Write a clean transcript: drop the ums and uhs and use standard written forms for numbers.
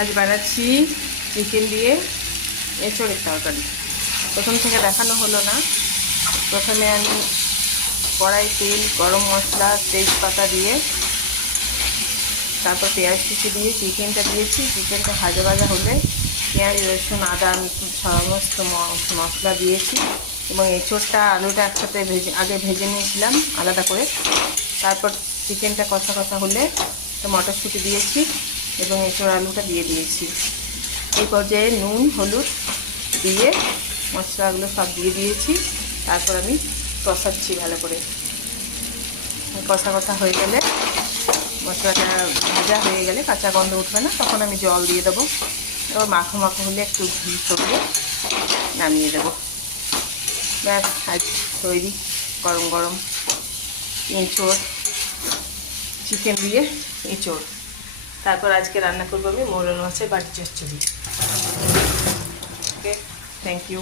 আজ বানাচ্ছি চিকেন দিয়ে এঁচোড়ের তরকারি। প্রথম থেকে দেখানো হলো না। প্রথমে আমি কড়াই তেল, গরম মশলা, তেজপাতা দিয়ে তারপর পেঁয়াজ কুচি দিয়ে চিকেনটা দিয়েছি। চিকেনটা ভাজা ভাজা হলে পেঁয়াজ, রসুন, আদা সমস্ত মশলা দিয়েছি এবং এঁচোড়টা আলুটা একসাথে আগে ভেজে নিয়েছিলাম আলাদা করে। তারপর চিকেনটা কষা কষা হলে মটরশুঁটি দিয়েছি এবং এঁচোড় আলুটা দিয়ে দিয়েছি। এই পর্যায়ে নুন, হলুদ দিয়ে মশলাগুলো সব দিয়ে দিয়েছি। তারপর আমি কষাচ্ছি ভালো করে। কষা কষা হয়ে গেলে, মশলাটা ভাজা হয়ে গেলে, কাঁচা গন্ধ উঠবে না, তখন আমি জল দিয়ে দেবো। এবার মাখো মাখো হলে একটু ঘি ছড়িয়ে নামিয়ে দেবো। ব্যাস, আজ তৈরি গরম গরম এঁচোড়, চিকেন দিয়ে এঁচোড়। তারপর আজকে রান্না করবো আমি মোরল মাছের বাটি চচ্চড়ি। ওকে, থ্যাংক ইউ।